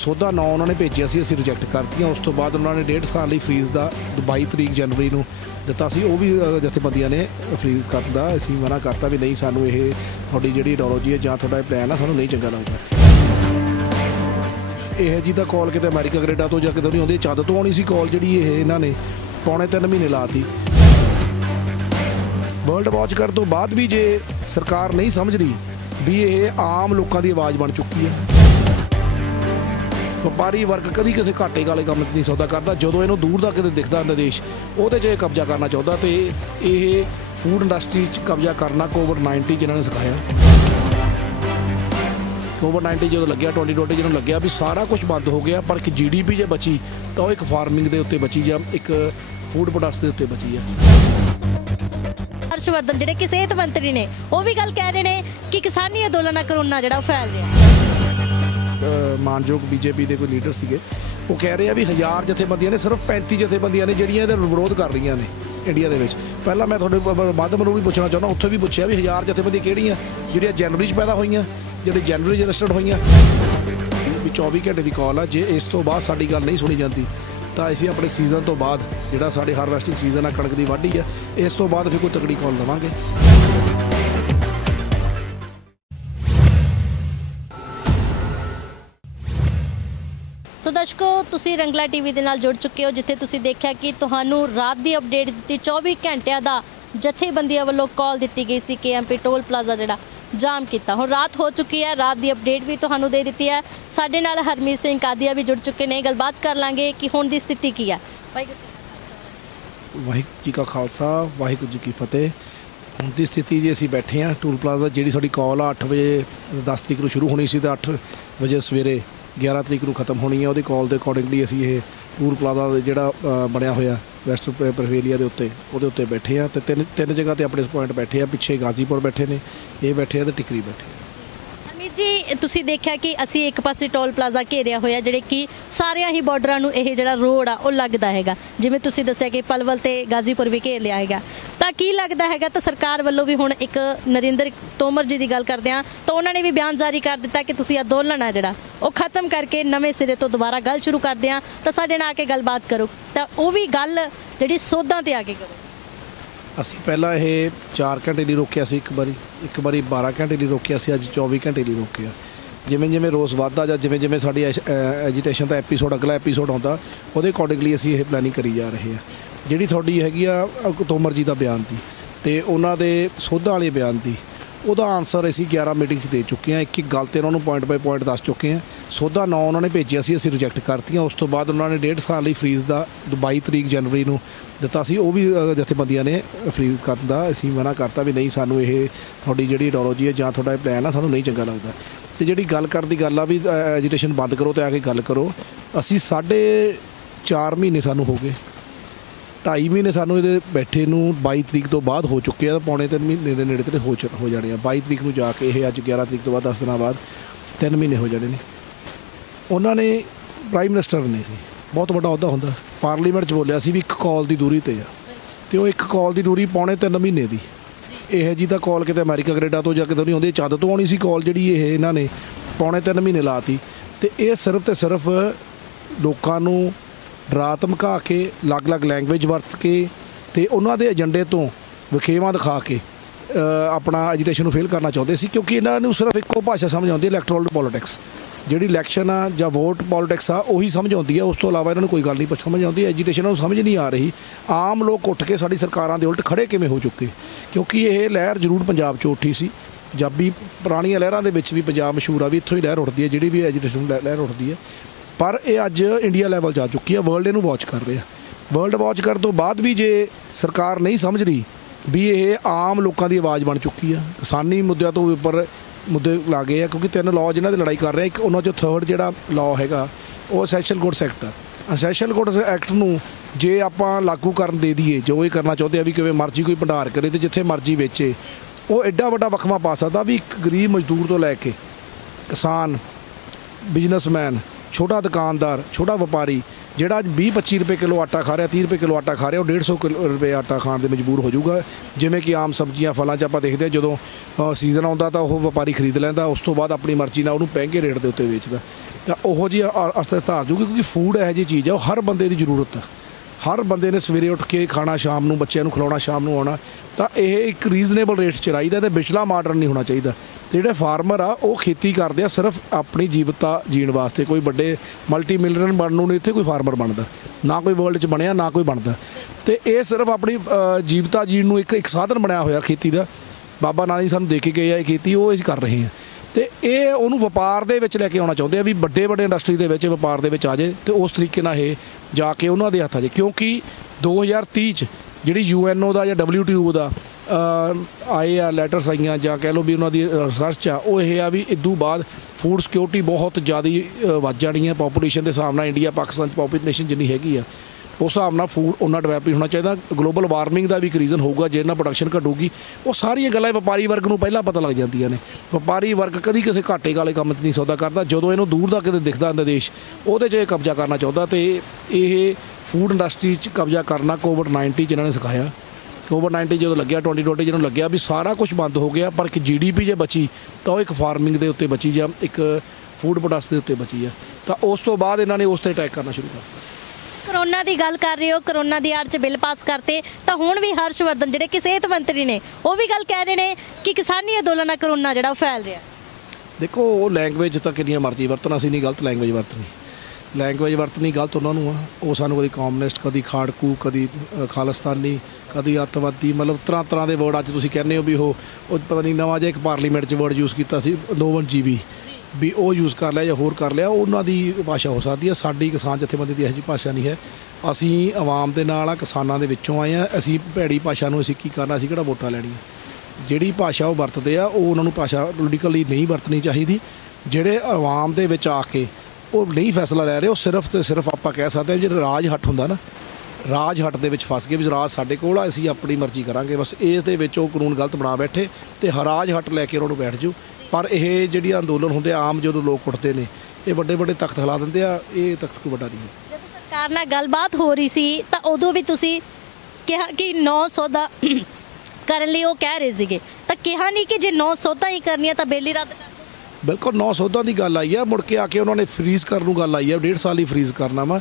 ਸੌਦਾ 9 ਉਹਨਾਂ ਨੇ ਭੇਜਿਆ ਸੀ, ਅਸੀਂ ਰਿਜੈਕਟ ਕਰਤੀਆਂ। ਉਸ ਤੋਂ ਬਾਅਦ ਉਹਨਾਂ ਨੇ 1.5 ਸਾਲ ਲਈ ਫਰੀਜ਼ ਦਾ 22 ਤਰੀਕ ਜਨਵਰੀ ਨੂੰ ਦਿੱਤਾ ਸੀ, ਉਹ ਵੀ ਜਥੇਬੰਦੀਆਂ ਨੇ ਫਰੀਜ਼ ਕਰਨ ਦਾ ਅਸੀਂ ਮਨਾ ਕਰਤਾ ਵੀ ਨਹੀਂ, ਸਾਨੂੰ ਇਹ ਤੁਹਾਡੀ ਜਿਹੜੀ ਆਈਡੀਓਲੋਜੀ ਹੈ ਜਾਂ ਤੁਹਾਡਾ ਇਹ ਪਲਾਨ ਆ ਸਾਨੂੰ ਨਹੀਂ ਚੰਗਾ ਲੱਗਦਾ। ਇਹ ਜੀ ਤਾਂ ਕਾਲ ਕਿਤੇ ਅਮਰੀਕਾ ਕੈਨੇਡਾ ਤੋਂ ਜਾਂ ਕਿਤੋਂ ਨਹੀਂ ਆਉਂਦੀ, ਚੰਦ ਤੋਂ ਆਉਣੀ ਸੀ ਕਾਲ ਜਿਹੜੀ ਇਹ ਇਹਨਾਂ ਨੇ ਪੌਣੇ 3 ਮਹੀਨੇ ਲਾਤੀ। ਵਰਲਡ ਵਾਚ ਕਰਨ ਤੋਂ ਬਾਅਦ ਵੀ ਜੇ ਸਰਕਾਰ ਨਹੀਂ ਸਮਝ ਰਹੀ ਵੀ ਇਹ ਆਮ ਲੋਕਾਂ ਦੀ ਆਵਾਜ਼ ਬਣ ਚੁੱਕੀ ਹੈ। ਵਪਾਰੀ ਵਰਗ ਕਦੀ ਕਿਸੇ ਘਾਟੇ ਵਾਲੇ ਕੰਮ ਨਹੀਂ ਸੌਦਾ ਕਰਦਾ, ਜਦੋਂ ਇਹਨੂੰ ਦੂਰ ਦਾ ਕਿਤੇ ਦਿਖਦਾ ਨਿਦੇਸ਼ ਉਹਦੇ 'ਚ ਇਹ ਕਬਜ਼ਾ ਕਰਨਾ ਚਾਹੁੰਦਾ। ਤੇ ਇਹ ਫੂਡ ਇੰਡਸਟਰੀ 'ਚ ਕਬਜ਼ਾ ਕਰਨਾ ਕੋਵਿਡ-19 ਜਿਹਨਾਂ ਨੇ ਸਿਖਾਇਆ। ਕੋਵਿਡ-19 ਜਦੋਂ ਲੱਗਿਆ 2020 ਜਦੋਂ ਲੱਗਿਆ ਵੀ ਸਾਰਾ ਕੁਝ ਬੰਦ ਹੋ ਗਿਆ, ਪਰ ਇੱਕ GDP ਜੇ ਬਚੀ ਤਾਂ ਉਹ ਇੱਕ ਫਾਰਮਿੰਗ ਦੇ ਉੱਤੇ ਬਚੀ ਜਾਂ ਇੱਕ ਫੂਡ ਪ੍ਰੋਡਕਟਸ ਦੇ ਉੱਤੇ ਬਚੀ ਆ। ਹਰਸ਼ਵਰਧਨ ਜਿਹੜੇ ਕਿ ਸਿਹਤ ਮੰਤਰੀ ਨੇ ਉਹ ਵੀ ਗੱਲ ਕਹਿ ਰਹੇ ਨੇ ਕਿ ਕਿਸਾਨੀ ਅੰਦੋਲਨ ਨਾਲ ਕਰੋਨਾ ਜਿਹੜਾ ਫੈਲ ਰਿਹਾ। ਮਾਨਯੋਗ BJP ਦੇ ਕੋਈ ਲੀਡਰ ਸੀਗੇ, ਉਹ ਕਹਿ ਰਹੇ ਆ ਵੀ 1000 ਜਥੇਬੰਦੀਆਂ ਨੇ, ਸਿਰਫ 35 ਜਥੇਬੰਦੀਆਂ ਨੇ ਜਿਹੜੀਆਂ ਇਹਦਾ ਵਿਰੋਧ ਕਰ ਰਹੀਆਂ ਨੇ ਇੰਡੀਆ ਦੇ ਵਿੱਚ। ਪਹਿਲਾਂ ਮੈਂ ਤੁਹਾਡੇ ਮਾਧਿਅਮ ਨੂੰ ਵੀ ਪੁੱਛਣਾ ਚਾਹੁੰਦਾ, ਉੱਥੇ ਵੀ ਪੁੱਛਿਆ ਵੀ 1000 ਜਥੇਬੰਦੀਆਂ ਕਿਹੜੀਆਂ ਜਿਹੜੀਆਂ ਜਨਵਰੀ 'ਚ ਪੈਦਾ ਹੋਈਆਂ, ਜਿਹੜੇ ਜਨਵਰੀ ਰਜਿਸਟਰਡ ਹੋਈਆਂ। ਵੀ 24 ਘੰਟੇ ਦੀ ਕਾਲ ਆ, ਜੇ ਇਸ ਤੋਂ ਬਾਅਦ ਸਾਡੀ ਗੱਲ ਨਹੀਂ ਸੁਣੀ ਜਾਂਦੀ ਤਾਂ ਅਸੀਂ ਆਪਣੇ ਸੀਜ਼ਨ ਤੋਂ ਬਾਅਦ ਜਿਹੜਾ ਸਾਡੇ ਹਾਰਵੈਸਟਿੰਗ ਸੀਜ਼ਨ ਆ, ਕਣਕ ਦੀ ਵਾਢੀ ਆ, ਇਸ ਤੋਂ ਬਾਅਦ ਫਿਰ ਕੋਈ ਤਕੜੀ ਕਾਲ ਲਵਾਂਗੇ। ਸੋ ਦਰਸ਼ਕੋ, ਤੁਸੀਂ ਰੰਗਲਾ TV ਦੇ ਨਾਲ ਜੁੜ ਚੁੱਕੇ ਹੋ, ਜਿੱਥੇ ਤੁਸੀਂ ਦੇਖਿਆ ਕਿ ਤੁਹਾਨੂੰ ਰਾਤ ਦੀ ਅਪਡੇਟ ਦਿੱਤੀ। 24 ਘੰਟਿਆਂ ਦਾ ਜਥੇਬੰਦੀਆਂ ਵੱਲੋਂ ਕਾਲ ਦਿੱਤੀ ਗਈ ਸੀ ਕਿ MP ਟੋਲ ਪਲਾਜ਼ਾ ਜਿਹੜਾ ਜਾਮ ਕੀਤਾ। ਹੁਣ ਰਾਤ ਹੋ ਚੁੱਕੀ ਹੈ, ਰਾਤ ਦੀ ਅਪਡੇਟ ਵੀ ਤੁਹਾਨੂੰ ਦੇ ਦਿੱਤੀ ਹੈ। ਸਾਡੇ ਨਾਲ ਹਰਮੀਤ ਸਿੰਘ ਕਾਦੀਆ ਵੀ ਜੁੜ ਚੁੱਕੇ ਨੇ, ਗੱਲਬਾਤ ਕਰ ਲਾਂਗੇ ਕਿ ਹੁਣ ਦੀ ਸਥਿਤੀ ਕੀ ਹੈ। ਵਾਹਿਗੁਰੂ ਜੀ ਕਾ ਖਾਲਸਾ, ਵਾਹਿਗੁਰੂ ਜੀ ਕੀ ਫਤਿਹ। ਹੁਣ ਦੀ ਸਥਿਤੀ ਜੀ ਅਸੀਂ ਬੈਠੇ ਹਾਂ ਟੋਲ ਪਲਾਜ਼ਾ। ਜਿਹੜੀ ਸਾਡੀ ਕਾਲ ਆ 8 ਵਜੇ 10 ਤਰੀਕ ਨੂੰ ਸ਼ੁਰੂ ਹੋਣੀ ਸੀ ਤਾਂ 8 ਵਜੇ ਸਵੇਰੇ 11 ਤਰੀਕ ਨੂੰ ਖਤਮ ਹੋਣੀ ਹੈ। ਉਹਦੀ ਕਾਲ ਦੇ ਅਕੋਰਡਿੰਗਲੀ ਅਸੀਂ ਇਹ ਟੂਰ ਪਲਾਜ਼ਾ ਦੇ ਜਿਹੜਾ ਬਣਿਆ ਹੋਇਆ ਵੈਸਟ ਪਰਵੇਲੀਆ ਦੇ ਉੱਤੇ ਉਹਦੇ ਉੱਤੇ ਬੈਠੇ ਆ। ਤੇ ਤਿੰਨ ਜਗ੍ਹਾ ਤੇ ਆਪਣੇ ਪੁਆਇੰਟ ਬੈਠੇ ਆ। ਪਿੱਛੇ ਗਾਜ਼ੀਪੁਰ ਬੈਠੇ ਨੇ, ਇਹ ਬੈਠੇ ਆ ਤੇ ਟਿਕਰੀ ਬੈਠੇ। ਹਰਮੀਤ ਜੀ, ਤੁਸੀਂ ਦੇਖਿਆ ਕਿ ਅਸੀਂ ਇੱਕ ਪਾਸੇ ਟੋਲ ਪਲਾਜ਼ਾ ਘੇਰਿਆ ਹੋਇਆ, ਜਿਹੜੇ ਕਿ ਸਾਰਿਆਂ ਹੀ ਬਾਰਡਰਾਂ ਨੂੰ ਇਹ ਜਿਹੜਾ ਰੋਡ ਆ ਉਹ ਲੱਗਦਾ ਹੈਗਾ। ਜਿਵੇਂ ਤੁਸੀਂ ਦੱਸਿਆ ਕਿ ਪਲਵਲ ਤੇ ਗਾਜ਼ੀਪੁਰ ਵੀ ਘੇਰ ਲਿਆ ਹੈਗਾ, ਤਾਂ ਕੀ ਲੱਗਦਾ ਹੈਗਾ ਤਾਂ ਸਰਕਾਰ ਵੱਲੋਂ ਵੀ ਹੁਣ ਇੱਕ ਨਰਿੰਦਰ ਤੋਮਰ ਜੀ ਦੀ ਗੱਲ ਕਰਦੇ ਆ ਤਾਂ ਉਹਨਾਂ ਨੇ ਵੀ ਬਿਆਨ ਜਾਰੀ ਕਰ ਦਿੱਤਾ ਕਿ ਤੁਸੀਂ ਅੰਦੋਲਨ ਆ ਜਿਹੜਾ ਉਹ ਖਤਮ ਕਰਕੇ ਨਵੇਂ ਸਿਰੇ ਤੋਂ ਦੁਬਾਰਾ ਗੱਲ ਸ਼ੁਰੂ ਕਰਦੇ ਆ ਤਾਂ ਸਾਡੇ ਨਾਲ ਆ ਕੇ ਗੱਲਬਾਤ ਕਰੋ। ਤਾਂ ਉਹ ਵੀ ਗੱਲ ਜਿਹੜੀ ਸੋਧਾਂ ਤੇ ਆ ਕੇ ਕਰੋ। ਅਸੀਂ ਪਹਿਲਾਂ ਇਹ 4 ਘੰਟੇ ਲਈ ਰੋਕਿਆ ਸੀ, ਇੱਕ ਵਾਰੀ 12 ਘੰਟੇ ਲਈ ਰੋਕਿਆ ਸੀ, ਅੱਜ 24 ਘੰਟੇ ਲਈ ਰੋਕਿਆ। ਜਿਵੇਂ ਰੋਸ ਵੱਧਦਾ ਜਾਂ ਜਿਵੇਂ ਸਾਡੀ ਐਜੀਟੇਸ਼ਨ ਦਾ ਅਗਲਾ ਐਪੀਸੋਡ ਆਉਂਦਾ, ਉਹਦੇ ਅਕੋਰਡਿੰਗਲੀ ਅਸੀਂ ਇਹ ਪਲੈਨਿੰਗ ਕਰੀ ਜਾ ਰਹੇ ਹਾਂ। ਜਿਹੜੀ ਤੁਹਾਡੀ ਹੈਗੀ ਆ ਤੋਮਰ ਜੀ ਦਾ ਬਿਆਨ ਦੀ ਤੇ ਉਹਨਾਂ ਦੇ ਸੋਧਾਂ ਵਾਲੇ ਬਿਆਨ ਦੀ, ਉਹਦਾ ਆਨਸਰ ਅਸੀਂ 11 ਮੀਟਿੰਗ 'ਚ ਦੇ ਚੁੱਕੇ ਹਾਂ। ਇੱਕ ਗੱਲ ਤੇ ਉਹਨਾਂ ਨੂੰ ਪੁਆਇੰਟ ਬਾਈ ਪੁਆਇੰਟ ਦੱਸ ਚੁੱਕੇ ਹਾਂ। ਸੋਧਾ 9 ਉਹਨਾਂ ਨੇ ਭੇਜਿਆ ਸੀ, ਅਸੀਂ ਰਿਜੈਕਟ ਕਰਤੀਆਂ। ਉਸ ਤੋਂ ਬਾਅਦ ਉਹਨਾਂ ਨੇ 1.5 ਸਾਲ ਲਈ ਫਰੀਜ਼ ਦਾ 22 ਤਰੀਕ ਜਨਵਰੀ ਨੂੰ ਦਿੱਤਾ ਸੀ, ਉਹ ਵੀ ਜਥੇਬੰਦੀਆਂ ਨੇ ਫਰੀਜ਼ ਕਰਨ ਦਾ ਅਸੀਂ ਮਨਾ ਕਰਤਾ ਵੀ ਨਹੀਂ, ਸਾਨੂੰ ਇਹ ਤੁਹਾਡੀ ਜਿਹੜੀ ਆਈਡੀਓਲੋਜੀ ਹੈ ਜਾਂ ਤੁਹਾਡਾ ਇਹ ਪਲਾਨ ਆ ਸਾਨੂੰ ਨਹੀਂ ਚੰਗਾ ਲੱਗਦਾ। ਤੇ ਜਿਹੜੀ ਗੱਲ ਕਰਨ ਦੀ ਗੱਲ ਆ ਵੀ ਐਜੀਟੇਸ਼ਨ ਬੰਦ ਕਰੋ ਤੇ ਆ ਕੇ ਗੱਲ ਕਰੋ, ਅਸੀਂ 4.5 ਮਹੀਨੇ ਸਾਨੂੰ ਹੋ ਗਏ, 2.5 ਮਹੀਨੇ ਸਾਨੂੰ ਇਹਦੇ ਬੈਠੇ ਨੂੰ 22 ਤਰੀਕ ਤੋਂ ਬਾਅਦ ਹੋ ਚੁੱਕੇ ਆ। ਪੌਣੇ 3 ਮਹੀਨੇ ਦੇ ਨੇੜੇ ਤੇੜੇ ਹੋ ਜਾਣੇ ਆ। 22 ਤਰੀਕ ਨੂੰ ਜਾ ਕੇ ਇਹ ਅੱਜ 11 ਤਰੀਕ ਤੋਂ ਬਾਅਦ 10 ਦਿਨਾਂ ਬਾਅਦ 3 ਮਹੀਨੇ ਹੋ ਜਾਣੇ ਨੇ। ਉਹਨਾਂ ਨੇ ਪ੍ਰਾਈਮ ਮਿਨਿਸਟਰ ਨੇ ਸੀ, ਬਹੁਤ ਵੱਡਾ ਅਹੁਦਾ ਹੁੰਦਾ, ਪਾਰਲੀਮੈਂਟ 'ਚ ਬੋਲਿਆ ਸੀ ਵੀ ਇੱਕ ਕਾਲ ਦੀ ਦੂਰੀ 'ਤੇ ਆ, ਅਤੇ ਉਹ ਇੱਕ ਕਾਲ ਦੀ ਦੂਰੀ ਪੌਣੇ 3 ਮਹੀਨੇ ਦੀ। ਇਹ ਜੀ ਤਾਂ ਕਾਲ ਕਿਤੇ ਅਮਰੀਕਾ ਕੈਨੇਡਾ ਤੋਂ ਜਾਂ ਕਿਤੋਂ ਨਹੀਂ ਆਉਂਦੀ, ਚੰਦ ਤੋਂ ਆਉਣੀ ਸੀ ਕਾਲ ਜਿਹੜੀ ਇਹ ਇਹਨਾਂ ਨੇ ਪੌਣੇ 3 ਮਹੀਨੇ ਲਾਤੀ। ਅਤੇ ਇਹ ਸਿਰਫ ਅਤੇ ਸਿਰਫ ਲੋਕਾਂ ਨੂੰ ਡਰਾ ਧਮਕਾ ਕੇ, ਅਲੱਗ-ਅਲੱਗ ਲੈਂਗੁਏਜ ਵਰਤ ਕੇ ਅਤੇ ਉਹਨਾਂ ਦੇ ਏਜੰਡੇ ਤੋਂ ਵਿਖੇਵਾਂ ਦਿਖਾ ਕੇ ਆਪਣਾ ਐਜੀਟੇਸ਼ਨ ਨੂੰ ਫੇਲ ਕਰਨਾ ਚਾਹੁੰਦੇ ਸੀ। ਕਿਉਂਕਿ ਇਹਨਾਂ ਨੂੰ ਸਿਰਫ ਇੱਕੋ ਭਾਸ਼ਾ ਸਮਝ ਆਉਂਦੀ ਹੈ, ਇਲੈਕਟੋਰਲ ਪੋਲੀਟਿਕਸ। ਜਿਹੜੀ ਇਲੈਕਸ਼ਨ ਆ ਜਾਂ ਵੋਟ ਪੋਲੀਟਿਕਸ ਆ ਉਹੀ ਸਮਝ ਆਉਂਦੀ ਹੈ, ਉਸ ਤੋਂ ਇਲਾਵਾ ਇਹਨਾਂ ਨੂੰ ਕੋਈ ਗੱਲ ਨਹੀਂ ਸਮਝ ਆਉਂਦੀ। ਐਜੀਟੇਸ਼ਨ ਨੂੰ ਸਮਝ ਨਹੀਂ ਆ ਰਹੀ। ਆਮ ਲੋਕ ਉੱਠ ਕੇ ਸਾਡੀ ਸਰਕਾਰਾਂ ਦੇ ਉਲਟ ਖੜੇ ਕਿਵੇਂ ਹੋ ਚੁੱਕੇ, ਕਿਉਂਕਿ ਇਹ ਲਹਿਰ ਜ਼ਰੂਰ ਪੰਜਾਬ 'ਚ ਉੱਠੀ ਸੀ। ਪੰਜਾਬੀ ਪੁਰਾਣੀਆਂ ਲਹਿਰਾਂ ਦੇ ਵਿੱਚ ਵੀ ਪੰਜਾਬ ਮਸ਼ਹੂਰ ਆ ਵੀ ਇੱਥੋਂ ਹੀ ਲਹਿਰ ਉੱਠਦੀ ਹੈ, ਜਿਹੜੀ ਵੀ ਐਜੀਟੇਸ਼ਨ ਲਹਿਰ ਉੱਠਦੀ ਹੈ। ਪਰ ਇਹ ਅੱਜ ਇੰਡੀਆ ਲੈਵਲ ਜਾ ਚੁੱਕੀ ਆ, ਵਰਲਡ ਇਹਨੂੰ ਵਾਚ ਕਰ ਰਿਹਾ। ਵਰਲਡ ਵਾਚ ਕਰਨ ਤੋਂ ਬਾਅਦ ਵੀ ਜੇ ਸਰਕਾਰ ਨਹੀਂ ਸਮਝ ਰਹੀ ਵੀ ਇਹ ਆਮ ਲੋਕਾਂ ਦੀ ਆਵਾਜ਼ ਬਣ ਚੁੱਕੀ ਆ, ਕਿਸਾਨੀ ਮੁੱਦਿਆਂ ਤੋਂ ਉੱਪਰ ਮੁੱਦੇ ਲਾ ਗਏ ਆ। ਕਿਉਂਕਿ 3 ਲਾਅ ਜਿਹਨਾਂ ਦੀ ਲੜਾਈ ਕਰ ਰਿਹਾ, ਇੱਕ ਉਹਨਾਂ 'ਚੋਂ 3rd ਜਿਹੜਾ ਲਾਅ ਹੈਗਾ ਉਹ ਅਸੈਂਸ਼ੀਅਲ ਗੁਡਸ ਐਕਟ ਆ। ਅਸੈਂਸ਼ੀਅਲ ਗੁਡਸ ਐਕਟ ਨੂੰ ਜੇ ਆਪਾਂ ਲਾਗੂ ਕਰਨ ਦੇ ਦਈਏ, ਜੋ ਇਹ ਕਰਨਾ ਚਾਹੁੰਦੇ ਆ ਵੀ ਕਿਵੇਂ ਮਰਜ਼ੀ ਕੋਈ ਭੰਡਾਰ ਕਰੇ ਅਤੇ ਜਿੱਥੇ ਮਰਜ਼ੀ ਵੇਚੇ, ਉਹ ਐਡਾ ਵੱਡਾ ਵਖਮਾ ਪਾ ਸਕਦਾ ਵੀ ਇੱਕ ਗਰੀਬ ਮਜ਼ਦੂਰ ਤੋਂ ਲੈ ਕੇ ਕਿਸਾਨ, ਬਿਜ਼ਨਸਮੈਨ, ਛੋਟਾ ਦੁਕਾਨਦਾਰ, ਛੋਟਾ ਵਪਾਰੀ ਜਿਹੜਾ ਅੱਜ 20-25 ਰੁਪਏ ਕਿਲੋ ਆਟਾ ਖਾ ਰਿਹਾ, 30 ਰੁਪਏ ਕਿਲੋ ਆਟਾ ਖਾ ਰਿਹਾ, ਉਹ 150 ਰੁਪਏ ਆਟਾ ਖਾਣ ਦੇ ਮਜਬੂਰ ਹੋ ਜਾਊਗਾ। ਜਿਵੇਂ ਕਿ ਆਮ ਸਬਜ਼ੀਆਂ ਫਲਾਂ 'ਚ ਆਪਾਂ ਦੇਖਦੇ ਹਾਂ, ਜਦੋਂ ਸੀਜ਼ਨ ਆਉਂਦਾ ਤਾਂ ਉਹ ਵਪਾਰੀ ਖਰੀਦ ਲੈਂਦਾ, ਉਸ ਤੋਂ ਬਾਅਦ ਆਪਣੀ ਮਰਜ਼ੀ ਨਾਲ ਉਹਨੂੰ ਮਹਿੰਗੇ ਰੇਟ ਦੇ ਉੱਤੇ ਵੇਚਦਾ, ਤਾਂ ਉਹੋ ਜਿਹੀ ਅਸਰ ਧਾਰ ਜੂਗੀ। ਕਿਉਂਕਿ ਫੂਡ ਇਹੋ ਜਿਹੀ ਚੀਜ਼ ਹੈ, ਉਹ ਹਰ ਬੰਦੇ ਦੀ ਜ਼ਰੂਰਤ ਹੈ। ਹਰ ਬੰਦੇ ਨੇ ਸਵੇਰੇ ਉੱਠ ਕੇ ਖਾਣਾ, ਸ਼ਾਮ ਨੂੰ ਬੱਚਿਆਂ ਨੂੰ ਖਿਲਾਉਣਾ, ਸ਼ਾਮ ਨੂੰ ਆਉਣਾ, ਤਾਂ ਇਹ ਇੱਕ ਰੀਜ਼ਨੇਬਲ ਰੇਟ 'ਚ ਚਾਹੀਦਾ, ਅਤੇ ਵਿਚਲਾ ਮਾਡਰਨ ਨਹੀਂ ਹੋਣਾ ਚਾਹੀਦਾ। ਅਤੇ ਜਿਹੜੇ ਫਾਰਮਰ ਆ ਉਹ ਖੇਤੀ ਕਰਦੇ ਆ ਸਿਰਫ ਆਪਣੀ ਜੀਵਿਕਤਾ ਜੀਣ ਵਾਸਤੇ, ਕੋਈ ਵੱਡੇ ਮਲਟੀ ਮਿਲੀਅਨਰ ਬਣਨ ਨੂੰ ਨਹੀਂ ਇੱਥੇ ਕੋਈ ਫਾਰਮਰ ਬਣਦਾ, ਨਾ ਕੋਈ ਵਰਲਡ 'ਚ ਬਣਿਆ, ਨਾ ਕੋਈ ਬਣਦਾ। ਅਤੇ ਇਹ ਸਿਰਫ ਆਪਣੀ ਜੀਵਿਕਤਾ ਜੀਣ ਨੂੰ ਇੱਕ ਸਾਧਨ ਬਣਿਆ ਹੋਇਆ ਖੇਤੀ ਦਾ। ਬਾਬਾ ਨਾਨਕ ਜੀ ਸਾਨੂੰ ਦੇ ਕੇ ਗਏ ਆ ਇਹ ਖੇਤੀ, ਉਹ ਅਸੀਂ ਕਰ ਰਹੇ ਹਾਂ। ਅਤੇ ਇਹ ਉਹਨੂੰ ਵਪਾਰ ਦੇ ਵਿੱਚ ਲੈ ਕੇ ਆਉਣਾ ਚਾਹੁੰਦੇ ਆ, ਵੀ ਵੱਡੇ ਇੰਡਸਟਰੀ ਦੇ ਵਿੱਚ ਵਪਾਰ ਦੇ ਵਿੱਚ ਆ ਜਾਏ, ਅਤੇ ਉਸ ਤਰੀਕੇ ਨਾਲ ਇਹ ਜਾ ਕੇ ਉਹਨਾਂ ਦੇ ਹੱਥ ਆ ਜਾਏ। ਕਿਉਂਕਿ 2030 'ਚ ਜਿਹੜੀ UNO ਦਾ ਜਾਂ WTO ਦਾ ਆਏ ਆ ਲੈਟਰਸ ਆਈਆਂ, ਜਾਂ ਕਹਿ ਲਓ ਵੀ ਉਹਨਾਂ ਦੀ ਰਿਸਰਚ ਆ, ਉਹ ਇਹ ਆ ਵੀ ਇਦੋਂ ਬਾਅਦ ਫੂਡ ਸਿਕਿਉਰਿਟੀ ਬਹੁਤ ਜ਼ਿਆਦਾ ਵੱਧ ਜਾਣੀ ਹੈ। ਪਾਪੂਲੇਸ਼ਨ ਦੇ ਹਿਸਾਬ ਨਾਲ ਇੰਡੀਆ ਪਾਕਿਸਤਾਨ 'ਚ ਪਾਪੂਲੇਸ਼ਨ ਜਿੰਨੀ ਹੈਗੀ ਆ, ਉਸ ਹਿਸਾਬ ਨਾਲ ਫੂਡ ਉਹਨਾਂ ਡਿਵੈਲਪ ਹੋਣਾ ਚਾਹੀਦਾ। ਗਲੋਬਲ ਵਾਰਮਿੰਗ ਦਾ ਵੀ ਇੱਕ ਰੀਜ਼ਨ ਹੋਊਗਾ, ਜੇ ਨਾਲ ਪ੍ਰੋਡਕਸ਼ਨ ਘਟੂਗੀ। ਉਹ ਸਾਰੀਆਂ ਗੱਲਾਂ ਵਪਾਰੀ ਵਰਗ ਨੂੰ ਪਹਿਲਾਂ ਪਤਾ ਲੱਗ ਜਾਂਦੀਆਂ ਨੇ। ਵਪਾਰੀ ਵਰਗ ਕਦੀ ਕਿਸੇ ਘਾਟੇ ਵਾਲੇ ਕੰਮ 'ਚ ਨਹੀਂ ਸੌਦਾ ਕਰਦਾ। ਜਦੋਂ ਇਹਨੂੰ ਦੂਰ ਦਾ ਕਿਤੇ ਦਿਖਦਾ ਹੁੰਦਾ ਦੇਸ਼, ਉਹਦੇ 'ਚ ਇਹ ਕਬਜ਼ਾ ਕਰਨਾ ਚਾਹੁੰਦਾ। ਅਤੇ ਇਹ ਫੂਡ ਇੰਡਸਟਰੀ 'ਚ ਕਬਜ਼ਾ ਕਰਨਾ ਕੋਵਿਡ-19 'ਚ ਇਹਨਾਂ ਨੇ ਸਿਖਾਇਆ। ਕੋਵਿਡ-19 ਜਦੋਂ ਲੱਗਿਆ, 2020 ਜਿਹਨੂੰ ਲੱਗਿਆ ਵੀ ਸਾਰਾ ਕੁਝ ਬੰਦ ਹੋ ਗਿਆ, ਪਰ ਇੱਕ GDP ਜੇ ਬਚੀ ਤਾਂ ਉਹ ਇੱਕ ਫਾਰਮਿੰਗ ਦੇ ਉੱਤੇ ਬਚੀ, ਜਾਂ ਇੱਕ ਫੂਡ ਪ੍ਰੋਡਕਟਸ ਦੇ ਉੱਤੇ ਬਚੀ ਆ। ਤਾਂ ਉਸ ਤੋਂ ਬਾਅਦ ਇਹਨਾਂ ਨੇ ਉਸ 'ਤੇ ਅਟੈਕ ਕਰਨਾ ਸ਼ੁਰੂ ਕਰਤਾ। ਕਰੋਨਾ ਦੀ ਗੱਲ ਕਰ ਰਹੇ ਹੋ, ਕਰੋਨਾ ਦੀ ਆੜ 'ਚ ਬਿੱਲ ਪਾਸ ਕਰਤੇ, ਤਾਂ ਹੁਣ ਵੀ ਹਰਸ਼ਵਰਧਨ ਜਿਹੜੇ ਕਿ ਸਿਹਤ ਮੰਤਰੀ ਨੇ, ਉਹ ਵੀ ਗੱਲ ਕਹਿ ਰਹੇ ਨੇ ਕਿ ਕਿਸਾਨੀ ਅੰਦੋਲਨ ਨਾਲ ਕਰੋਨਾ ਜਿਹੜਾ ਉਹ ਫੈਲ ਰਿਹਾ। ਦੇਖੋ, ਉਹ ਲੈਂਗੁਏਜ ਤਾਂ ਕਿੰਨੀਆਂ ਮਰਜ਼ੀ ਵਰਤਣਾ, ਅਸੀਂ ਨਹੀਂ ਗਲਤ ਲੈਂਗੁਏਜ ਵਰਤਣੀ ਗਲਤ ਉਹਨਾਂ ਨੂੰ ਆ। ਉਹ ਸਾਨੂੰ ਕਦੀ ਕਮਿਊਨਿਸਟ, ਕਦੀ ਖਾੜਕੂ, ਕਦੀ ਖਾਲਿਸਤਾਨੀ, ਕਦੀ ਅੱਤਵਾਦੀ, ਮਤਲਬ ਤਰ੍ਹਾਂ ਦੇ ਵਰਡ ਅੱਜ ਤੁਸੀਂ ਕਹਿੰਦੇ ਹੋ ਵੀ ਉਹ ਪਤਾ ਨਹੀਂ ਨਵਾਂ ਜਿਹਾ ਇੱਕ ਪਾਰਲੀਮੈਂਟ 'ਚ ਵਰਡ ਯੂਜ਼ ਕੀਤਾ ਸੀ, 9-1 ਵੀ ਉਹ ਯੂਜ਼ ਕਰ ਲਿਆ ਜਾਂ ਹੋਰ ਕਰ ਲਿਆ। ਉਹਨਾਂ ਦੀ ਭਾਸ਼ਾ ਹੋ ਸਕਦੀ ਹੈ, ਸਾਡੀ ਕਿਸਾਨ ਜਥੇਬੰਦੀ ਦੀ ਇਹੋ ਜਿਹੀ ਭਾਸ਼ਾ ਨਹੀਂ ਹੈ। ਅਸੀਂ ਆਵਾਮ ਦੇ ਨਾਲ ਆ, ਕਿਸਾਨਾਂ ਦੇ ਵਿੱਚੋਂ ਆਏ ਆ। ਅਸੀਂ ਭੈੜੀ ਭਾਸ਼ਾ ਨੂੰ ਅਸੀਂ ਕੀ ਕਰਨਾ, ਅਸੀਂ ਕਿਹੜਾ ਵੋਟਾਂ ਲੈਣੀਆਂ। ਜਿਹੜੀ ਭਾਸ਼ਾ ਉਹ ਵਰਤਦੇ ਆ, ਉਹ ਉਹਨਾਂ ਨੂੰ ਭਾਸ਼ਾ ਪੋਲੀਟੀਕਲੀ ਨਹੀਂ ਵਰਤਣੀ ਚਾਹੀਦੀ। ਜਿਹੜੇ ਆਵਾਮ ਦੇ ਵਿੱਚ ਆ ਕੇ ਉਹ ਨਹੀਂ ਫੈਸਲਾ ਲੈ ਰਹੇ, ਉਹ ਸਿਰਫ ਤੇ ਸਿਰਫ ਆਪਾਂ ਕਹਿ ਸਕਦੇ ਹਾਂ ਜਿਹੜਾ ਰਾਜ ਹੱਟ ਹੁੰਦਾ ਨਾ, ਰਾਜ ਹੱਟ ਦੇ ਵਿੱਚ ਫਸ ਗਏ ਵੀ ਰਾਜ ਸਾਡੇ ਕੋਲ ਆ, ਅਸੀਂ ਆਪਣੀ ਮਰਜ਼ੀ ਕਰਾਂਗੇ। ਬਸ ਇਸ ਦੇ ਵਿੱਚ ਉਹ ਕਾਨੂੰਨ ਗਲਤ ਬਣਾ ਬੈਠੇ ਅਤੇ ਰਾਜ ਹੱਟ ਲੈ ਕੇ ਉਹਨਾਂ ਨੂੰ ਬੈਠ ਜਾਓ। ਪਰ ਇਹ ਜਿਹੜੀ ਅੰਦੋਲਨ ਹੁੰਦੇ ਆਮ ਜਦੋਂ ਲੋਕ ਉੱਠਦੇ ਨੇ, ਇਹ ਵੱਡੇ ਤਖਤ ਹਿਲਾ ਦਿੰਦੇ ਆ। ਇਹ ਤਖਤ ਕੋਈ ਵੱਡਾ ਨਹੀਂ ਹੈ। ਜਦੋਂ ਸਰਕਾਰ ਨਾਲ ਗੱਲਬਾਤ ਹੋ ਰਹੀ ਸੀ ਤਾਂ ਉਦੋਂ ਵੀ ਤੁਸੀਂ ਕਿਹਾ ਕਿ 9 ਸੌਦਾ ਕਰਨ ਲਈ ਉਹ ਕਹਿ ਰਹੇ ਸੀਗੇ, ਤਾਂ ਕਿਹਾ ਨਹੀਂ ਕਿ ਜੇ 9 ਸੌਦਾ ਹੀ ਕਰਨੀਆਂ ਤਾਂ ਬਿੱਲ ਹੀ ਰੱਦ ਕਰ ਦਿਓ। ਬਿਲਕੁਲ 9 ਸੌਦਾ ਦੀ ਗੱਲ ਆਈ ਆ, ਮੁੜ ਕੇ ਆ ਕੇ ਉਹਨਾਂ ਨੇ ਫਰੀਜ਼ ਕਰਨ ਨੂੰ ਗੱਲ ਆਈ ਆ, 1.5 ਸਾਲ ਹੀ ਫਰੀਜ਼ ਕਰਨਾ ਵਾ।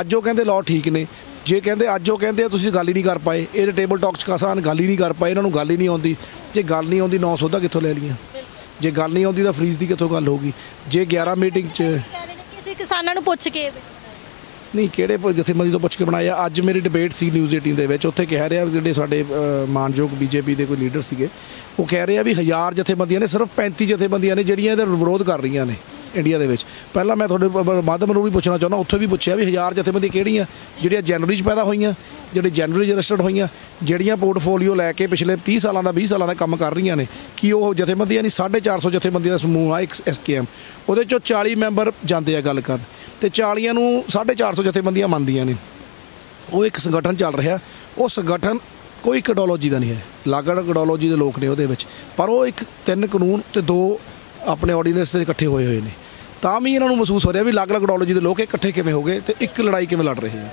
ਅੱਜ ਉਹ ਕਹਿੰਦੇ ਲਾਅ ਠੀਕ ਨੇ, ਜੇ ਕਹਿੰਦੇ ਅੱਜ ਉਹ ਕਹਿੰਦੇ ਆ ਤੁਸੀਂ ਗੱਲ ਹੀ ਨਹੀਂ ਕਰ ਪਾਏ, ਇਹ ਟੇਬਲ ਟਾਕ 'ਚ ਕਿਸਾਨ ਗੱਲ ਹੀ ਨਹੀਂ ਕਰ ਪਾਏ, ਇਹਨਾਂ ਨੂੰ ਗੱਲ ਹੀ ਨਹੀਂ ਆਉਂਦੀ। ਜੇ ਗੱਲ ਨਹੀਂ ਆਉਂਦੀ 9 ਸੌਦਾ ਕਿੱਥੋਂ ਲੈ ਲਈਆਂ? ਜੇ ਗੱਲ ਨਹੀਂ ਆਉਂਦੀ ਤਾਂ ਫਰੀਜ਼ ਦੀ ਕਿੱਥੋਂ ਗੱਲ ਹੋਊਗੀ? ਜੇ 11 ਮੀਟਿੰਗ 'ਚ ਕਿਸੇ ਕਿਸਾਨਾਂ ਨੂੰ ਪੁੱਛ ਕੇ ਨਹੀਂ, ਕਿਹੜੇ ਜਥੇਬੰਦੀ ਤੋਂ ਪੁੱਛ ਕੇ ਬਣਾਇਆ? ਅੱਜ ਮੇਰੀ ਡਿਬੇਟ ਸੀ ਨਿਊਜ਼ 18 ਦੇ ਵਿੱਚ, ਉੱਥੇ ਕਹਿ ਰਿਹਾ ਜਿਹੜੇ ਸਾਡੇ ਮਾਨਯੋਗ BJP ਦੇ ਕੋਈ ਲੀਡਰ ਸੀਗੇ, ਉਹ ਕਹਿ ਰਹੇ ਆ ਵੀ 1000 ਜਥੇਬੰਦੀਆਂ ਨੇ, ਸਿਰਫ 35 ਜਥੇਬੰਦੀਆਂ ਨੇ ਜਿਹੜੀਆਂ ਇਹਦਾ ਵਿਰੋਧ ਕਰ ਰਹੀਆਂ ਨੇ ਇੰਡੀਆ ਦੇ ਵਿੱਚ। ਪਹਿਲਾਂ ਮੈਂ ਤੁਹਾਡੇ ਮਾਧਿਅਮ ਨੂੰ ਵੀ ਪੁੱਛਣਾ ਚਾਹੁੰਦਾ, ਉੱਥੇ ਵੀ ਪੁੱਛਿਆ ਵੀ 1000 ਜਥੇਬੰਦੀਆਂ ਕਿਹੜੀਆਂ, ਜਿਹੜੀਆਂ ਜਨਵਰੀ 'ਚ ਪੈਦਾ ਹੋਈਆਂ, ਜਿਹੜੇ ਜਨਵਰੀ 'ਚ ਰਜਿਸਟਰਡ ਹੋਈਆਂ, ਜਿਹੜੀਆਂ ਪੋਰਟਫੋਲੀਓ ਲੈ ਕੇ ਪਿਛਲੇ 30 ਸਾਲਾਂ ਦਾ 20 ਸਾਲਾਂ ਦਾ ਕੰਮ ਕਰ ਰਹੀਆਂ ਨੇ। ਕੀ ਉਹ ਜਥੇਬੰਦੀਆਂ ਨਹੀਂ? 450 ਜਥੇਬੰਦੀਆਂ ਦਾ ਸਮੂਹ ਆ ਇੱਕ SKM, ਉਹਦੇ 'ਚੋਂ 40 ਮੈਂਬਰ ਜਾਂਦੇ ਆ ਗੱਲ ਕਰਨ, ਅਤੇ 40 ਨੂੰ 450 ਜਥੇਬੰਦੀਆਂ ਮੰਨਦੀਆਂ ਨੇ। ਉਹ ਇੱਕ ਸੰਗਠਨ ਚੱਲ ਰਿਹਾ, ਉਹ ਸੰਗਠਨ ਕੋਈ ਆਈਡੀਓਲੋਜੀ ਦਾ ਨਹੀਂ ਹੈ, ਅਲੱਗ ਆਈਡੀਓਲੋਜੀ ਦੇ ਲੋਕ ਨੇ ਉਹਦੇ ਵਿੱਚ, ਪਰ ਉਹ ਇੱਕ 3 ਕਾਨੂੰਨ ਅਤੇ 2 ਆਪਣੇ ਆਰਡੀਨੈਂਸ ਦੇ ਇਕੱਠੇ ਹੋਏ ਨੇ। ਤਾਂ ਵੀ ਇਹਨਾਂ ਨੂੰ ਮਹਿਸੂਸ ਹੋ ਰਿਹਾ ਵੀ ਅਲੱਗ ਆਈਡੀਓਲੋਜੀ ਦੇ ਲੋਕ ਇਕੱਠੇ ਕਿਵੇਂ ਹੋ ਗਏ ਅਤੇ ਇੱਕ ਲੜਾਈ ਕਿਵੇਂ ਲੜ ਰਹੇ ਆ।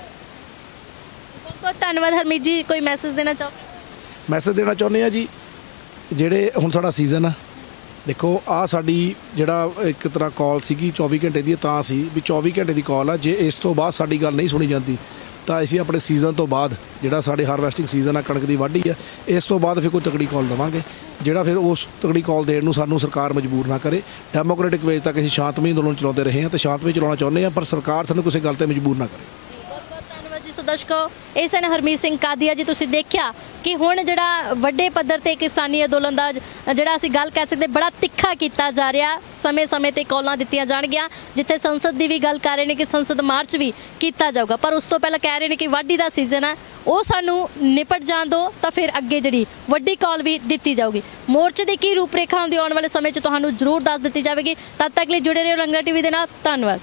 ਬਹੁਤ ਬਹੁਤ ਧੰਨਵਾਦ ਹਰਮੀਤ ਜੀ। ਕੋਈ ਮੈਸੇਜ ਦੇਣਾ ਚਾਹੋਗੇ? ਮੈਸੇਜ ਦੇਣਾ ਚਾਹੁੰਦੇ ਆ ਜੀ, ਜਿਹੜੇ ਹੁਣ ਸਾਡਾ ਸੀਜ਼ਨ ਆ, ਦੇਖੋ ਆਹ ਸਾਡੀ ਜਿਹੜਾ ਇੱਕ ਤਰ੍ਹਾਂ ਕਾਲ ਸੀਗੀ 24 ਘੰਟੇ ਦੀ, ਤਾਂ ਸੀ ਵੀ 24 ਘੰਟੇ ਦੀ ਕਾਲ ਆ। ਜੇ ਇਸ ਤੋਂ ਬਾਅਦ ਸਾਡੀ ਗੱਲ ਨਹੀਂ ਸੁਣੀ ਜਾਂਦੀ ਤਾਂ ਅਸੀਂ ਆਪਣੇ ਸੀਜ਼ਨ ਤੋਂ ਬਾਅਦ, ਜਿਹੜਾ ਸਾਡੇ ਹਾਰਵੈਸਟਿੰਗ ਸੀਜ਼ਨ ਆ, ਕਣਕ ਦੀ ਵਾਢੀ ਆ, ਇਸ ਤੋਂ ਬਾਅਦ ਫਿਰ ਕੋਈ ਤਕੜੀ ਕਾਲ ਦੇਵਾਂਗੇ, ਜਿਹੜਾ ਫਿਰ ਉਸ ਤਕੜੀ ਕਾਲ ਦੇਣ ਨੂੰ ਸਾਨੂੰ ਸਰਕਾਰ ਮਜਬੂਰ ਨਾ ਕਰੇ। ਡੈਮੋਕ੍ਰੈਟਿਕ ਵੇਜ ਤੱਕ ਅਸੀਂ ਸ਼ਾਂਤਮਈ ਅੰਦੋਲਨ ਚਲਾਉਂਦੇ ਰਹੇ ਹਾਂ ਅਤੇ ਸ਼ਾਂਤਮਈ ਚਲਾਉਣਾ ਚਾਹੁੰਦੇ ਹਾਂ, ਪਰ ਸਰਕਾਰ ਸਾਨੂੰ ਕਿਸੇ ਗੱਲ 'ਤੇ ਮਜਬੂਰ ਨਾ ਕਰੇ। ਸੋ ਦਰਸ਼ਕੋ, ਇਹ ਸਨ ਹਰਮੀਤ ਸਿੰਘ ਕਾਦੀਆ ਜੀ। ਤੁਸੀਂ ਦੇਖਿਆ ਕਿ ਹੁਣ ਜਿਹੜਾ ਵੱਡੇ ਪੱਧਰ ਤੇ ਕਿਸਾਨੀ ਅੰਦੋਲਨ ਦਾ ਜਿਹੜਾ ਅਸੀਂ ਗੱਲ ਕਹਿ ਸਕਦੇ ਬੜਾ ਤਿੱਖਾ ਕੀਤਾ ਜਾ ਰਿਹਾ। ਸਮੇਂ-ਸਮੇਂ ਤੇ ਕਾਲਾਂ ਦਿੱਤੀਆਂ ਜਾਣਗੀਆਂ, ਜਿੱਥੇ ਸੰਸਦ ਦੀ ਵੀ ਗੱਲ ਕਰ ਰਹੇ ਨੇ ਕਿ ਸੰਸਦ ਮਾਰਚ ਵੀ ਕੀਤਾ ਜਾਊਗਾ, ਪਰ ਉਸ ਤੋਂ ਪਹਿਲਾਂ ਕਹਿ ਰਹੇ ਨੇ ਕਿ ਵਾਢੀ ਦਾ ਸੀਜ਼ਨ ਹੈ, ਉਹ ਸਾਨੂੰ ਨਿਪਟ ਜਾਣ ਦਿਓ, ਤਾਂ ਫਿਰ ਅੱਗੇ ਜਿਹੜੀ ਵੱਡੀ ਕਾਲ ਵੀ ਦਿੱਤੀ ਜਾਊਗੀ। ਮੋਰਚੇ ਦੀ ਕੀ ਰੂਪਰੇਖਾ ਹੁੰਦੀ ਆਉਣ ਵਾਲੇ ਸਮੇਂ 'ਚ ਤੁਹਾਨੂੰ ਜ਼ਰੂਰ ਦੱਸ ਦਿੱਤੀ ਜਾਵੇਗੀ। ਤਦ ਤੱਕ ਲਈ ਜੁੜੇ ਰਹੋ ਰੰਗਲਾ TV ਦੇ ਨਾਲ। ਧੰਨਵਾਦ।